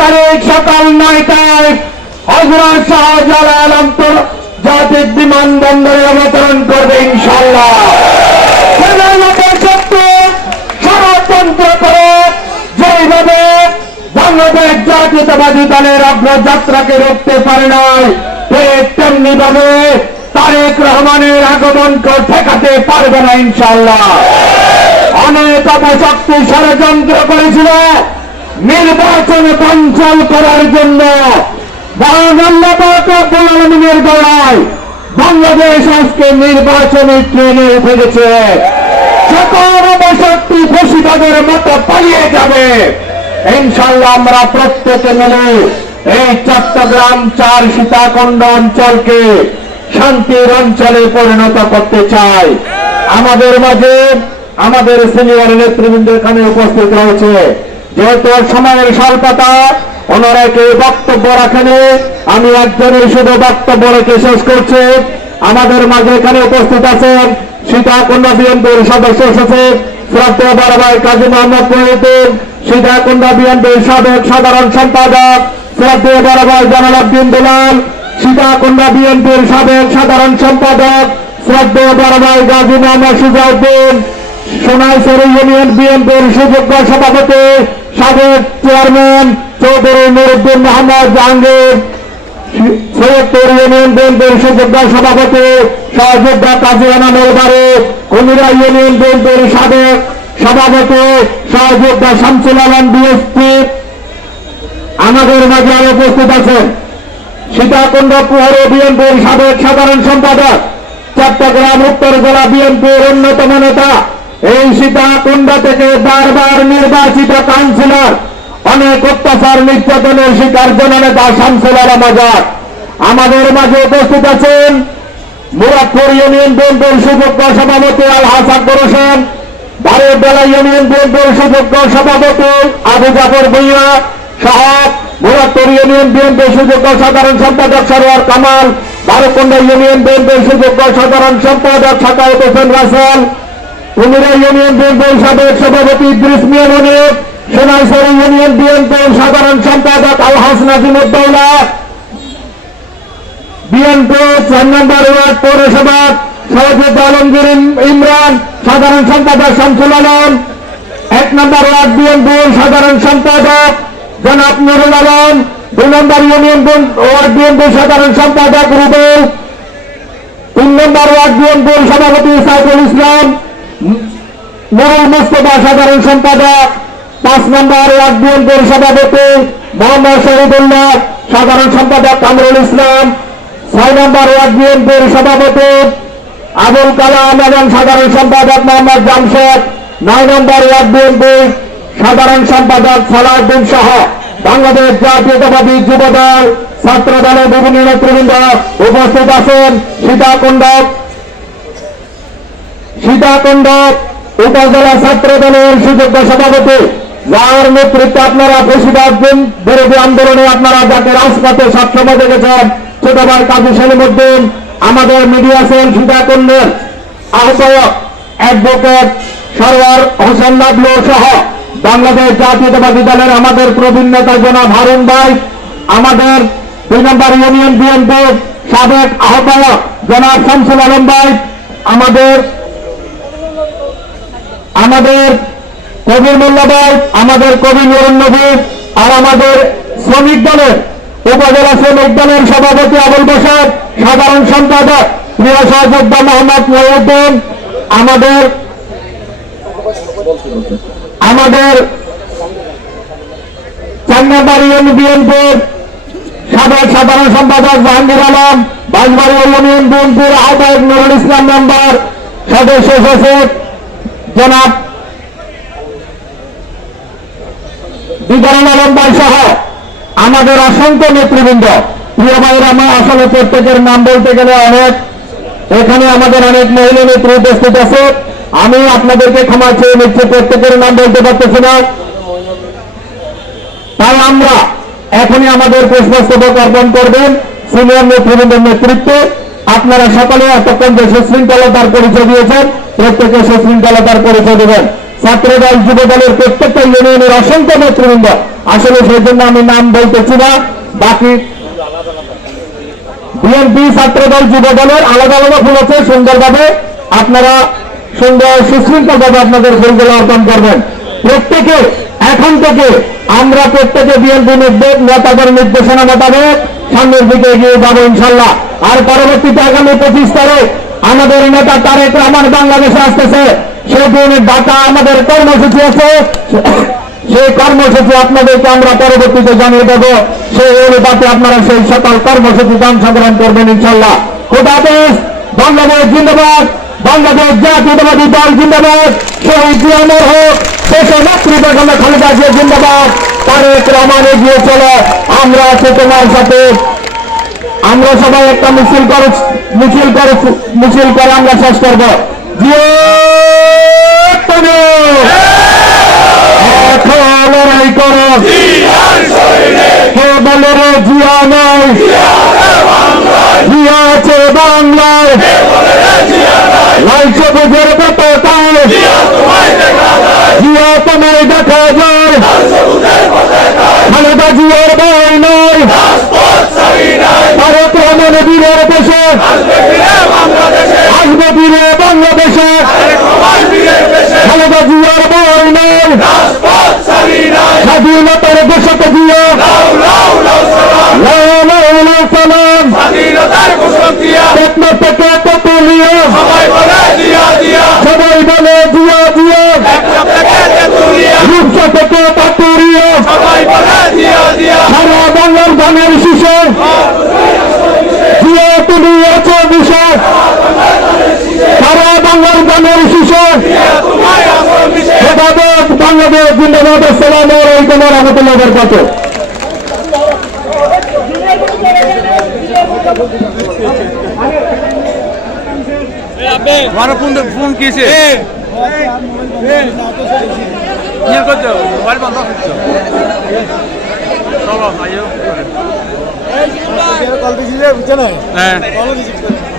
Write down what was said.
তারিখ সকাল 9টায় হযরত শাহজালাল আন্তর্জাতিক বিমানবন্দরে অবতরণ করবে ইনশাআল্লাহ। ষড়যন্ত্র করে যেভাবে বাংলাদেশ জাতীয়তাবাদী দলের অগ্রযাত্রাকে রুখতে পারে নাই, তেমনি ভাবে তারেক রহমানের আগমনকে ঠেকাতে পারবে না ইনশাআল্লাহ। অনেক অপশক্তি ষড়যন্ত্র করেছিল নির্বাচন বানচাল করার জন্য। বাংলাদেশ আজকে নির্বাচনী ট্রেনে উঠে গেছে। সকল অপশক্তি ফসিবাদের মতো পালিয়ে যাবে ইনশাআল্লাহ। আমরা প্রত্যেকে মিলে এই চট্টগ্রাম 4 সীতাকুণ্ড অঞ্চলকে শান্তির অঞ্চলে পরিণত করতে চাই। আমাদের মাঝে আমাদের সিনিয়র নেতৃবৃন্দ এখানে উপস্থিত রয়েছে। যেহেতু সময়ের স্বল্পতা, ওনারা কেউ বক্তব্য রাখেনি, আমি একজনের শুধু বক্তব্য রেখে শেষ করছি। আমাদের মাঝে এখানে উপস্থিত আছেন সীতাকুণ্ড বিএনপির সদস্য সচিব শ্রদ্ধেয় বড় ভাই কাজী মোহাম্মদ মহিউদ্দিন, সীতাকুণ্ড বিএনপির সাবেক সাধারণ সম্পাদক শ্রদ্ধেয় বড় ভাই জালালউদ্দিন দুলাল, সীতাকুণ্ড বিএনপির সাবেক সাধারণ সম্পাদক শ্রদ্ধেয় বড় ভাই গাজী মোহাম্মদ সুজাউদ্দিন, সোনাইছড়ি ইউনিয়ন বিএনপির সুযোগ্য সভাপতি সাবেক চেয়ারম্যান চৌধুরী নুরুদ্দিন মোহাম্মদ জাহাঙ্গীর, সৈয়দপুর ইউনিয়ন বিএনপির সুযোগ্য সভাপতি সহযোদ্ধা কাজী এনামুল বারী, কুমিরা ইউনিয়ন বিএনপির সাবেক সভাপতি সহযোদ্ধা শামসুল আলম বিএসপি। আমাদের মাঝে আরো উপস্থিত আছেন সীতাকুণ্ড পৌর বিএনপির সাবেক সাধারণ সম্পাদক, চট্টগ্রাম উত্তর জেলা বিএনপির অন্যতম নেতা, এই সীতাকুণ্ড থেকে বারবার নির্বাচিত কাউন্সিলর, অনেক অত্যাচার নির্যাতনের শিকার জননেতা শামসুল আলম আজাদ। আমাদের মাঝে উপস্থিত আছেন মুরাদপুর ইউনিয়ন বিএনপির সুযোগ্য সভাপতি আলহাজ আকবর হোসেন, বারোডালা ইউনিয়ন বিএনপির সুযোগ্য সভাপতি আবু জাফর ভূঁইয়া সহ মুরাদপুর ইউনিয়ন বিএনপির সুযোগ্য সাধারণ সম্পাদক সরোয়ার কামাল, বারোকুণ্ডা ইউনিয়ন বিএনপির সুযোগ্য সাধারণ সম্পাদক সাকায়েত হোসেন রাসেল, কুমিরা ইউনিয়ন বিএনপির সাবেক সভাপতি ইদ্রিস মিয়া মনির, সোনাইছড়ি ইউনিয়ন বিএনপির সাধারণ সম্পাদক আলহাজ নাজিমুদ্দৌলা, বিএনপি 4 নম্বর ওয়ার্ড পৌরসভা সহযোদ্ধা আলমগীর ইমরান, সাধারণ সম্পাদক শামসুল আলম, 1 নম্বর ওয়ার্ড বিএনপির সাধারণ সম্পাদক জনাব নুরুল আলম, 2 নম্বর ইউনিয়ন ওয়ার্ড বিএনপির সাধারণ সম্পাদক রুবেল, 3 নম্বর ওয়ার্ড বিএনপির সভাপতি সাইফুল ইসলাম, নুরুল মুস্তফা সাধারণ সম্পাদক, 5 নম্বর ওয়ার্ড বিএনপির সভাপতি মোহাম্মদ শহীদুল্লাহ, সাধারণ সম্পাদক কামরুল ইসলাম, 6 নম্বর ওয়ার্ড বিএনপির সভাপতি আবুল কালাম এবং সাধারণ সম্পাদক মোহাম্মদ জামশেদ, 9 নম্বর ওয়ার্ড বিএনপির সাধারণ সম্পাদক সালাউদ্দিন সহ বাংলাদেশ জাতীয়তাবাদী যুবদল, ছাত্র দলের বিভিন্ন নেতৃবৃন্দ উপস্থিত আছেন। সীতাকুণ্ড উপজেলা ছাত্র দলের সুযোগ্য সভাপতি, যার নেতৃত্বে আপনারা বেশিরভাগ দিন বিরোধী আন্দোলনে আপনারা যাকে রাজপথে সবসময় দেখেছেন, ছোট ভাই কাজী সেলিমউদ্দিন, আমাদের মিডিয়া সেল সীতাকুণ্ডের আহ্বায়ক অ্যাডভোকেট সরওয়ার হোসেন নাবলু সহ বাংলাদেশ জাতীয়তাবাদী দলের আমাদের প্রবীণ নেতা জনাব হারুন ভাই, আমাদের 2 নম্বর ইউনিয়ন বিএনপির সাবেক আহ্বায়ক জনাব শামসুল আলম ভাই, আমাদের কবির মোল্লা ভাই, আমাদের কবি নুরুন নবী, আর আমাদের শ্রমিক দলের উপজেলা শ্রমিক দলের সভাপতি আবুল বশর, সাধারণ সম্পাদক প্রিয় সহযোদ্ধা মোহাম্মদ মহিউদ্দিন, আমাদের 4 নম্বর ইউনিয়ন বিএনপির সাবেক সাধারণ সম্পাদক জাহাঙ্গীর আলম, বাঁশবাড়ি ইউনিয়ন বিএনপির আহ্বায়ক নুরুল ইসলাম মেম্বার, সদস্য সচিব জনাব বিদারুল আলম ভাই সহ আমাদের অসংখ্য নেতৃবৃন্দ। প্রিয় ভাইয়ের আমার আসলে প্রত্যেকের নাম বলতে গেলে অনেক, এখানে আমাদের অনেক মহিলা নেত্রী উপস্থিত আছে, আমি আপনাদেরকে ক্ষমা চেয়ে নিচ্ছি, প্রত্যেকের নাম বলতে পারতেছি না। তাই আমরা এখনই আমাদের পুষ্পস্তবক অর্পণ করবেন সিনিয়র নেতৃবৃন্দের নেতৃত্বে। আপনারা সকলে এতক্ষণ যে সুশৃঙ্খলতার পরিচয় দিয়েছেন, প্রত্যেকে সুশৃঙ্খলতার পরিচয় দেবেন। ছাত্রদল যুবদলের প্রত্যেকটা ইউনিয়নের অসংখ্য নেতৃবৃন্দ আসলে সেই জন্য আমি নাম বলতেছি না। বাকি বিএনপি ছাত্রদল যুব দলের আলাদা আলাদা ফুল আছে, সুন্দরভাবে আপনারা সুন্দর সুশৃঙ্খলভাবে আপনাদের ফুলগুলো অর্পণ করবেন। প্রত্যেকে এখন থেকে আমরা প্রত্যেকে বিএনপি নেতাদের নির্দেশনা মোতাবেক সামনের দিকে এগিয়ে যাবো ইনশাল্লাহ। আর পরবর্তীতে আগামী 25 তারিখ আমাদের নেতা তারেক রহমান বাংলাদেশে আসতেছে, সেদিন ঢাকা আমাদের কর্মসূচি আছে, সেই কর্মসূচি আপনাদেরকে আমরা পরবর্তীতে জানিয়ে দেবো। সেই অনুপাতে আপনারা সেই সকল কর্মসূচিতে অংশগ্রহণ করবেন ইনশাল্লাহ। খুদা হাফেজ। বাংলাদেশ জিন্দাবাদ, বাংলাদেশ জাতীয়তাবাদী দল জিন্দাবাদ, শহীদ জিয়াউর হোক, দেশে নেত্রী বেগম খালেদা জিয়া জিন্দাবাদ। তারেক রহমান এগিয়ে চলো, আমরা আছি তোমার সাথে। আমরা সবাই একটা মিছিল করে আমরা শেষ করবো। লড়াই করো, কে বলে রে জিয়া নয়, জিয়া আছে বাংলায়, লাল সবুজের পতাকায় জিয়া তোমায় দেখা যায়, খালেদা জিয়ার ভয় নয়, তারেক রহমান বীরের দেশে আসবে ফিরে বাংলাদেশে, খালেদা জিয়ার ভয় নয়, স্বাধীনতার দেশকে দিয়ে সালাম, রত্ন থেকে তেতুলিয়া সবাই বলে জিয়া জিয়া, রূপসা থেকে পাতুরিয়া সারা বাংলার ধানের শিশু জিয়া তুমি আছো বিষয়, সারা বাংলার ধানের শিশু বাংলাদেশ জিন্দাবাদ। আসসালামু আলাইকুম ওয়া রাহমাতুল্লাহি ওয়া বারাকাতুহু। हमारा फोन किसे ये করতে মোবাইল বন্ধ করছো চলো আইও কল দিছিলে বুঝছ না হ্যাঁ কল দিছিলে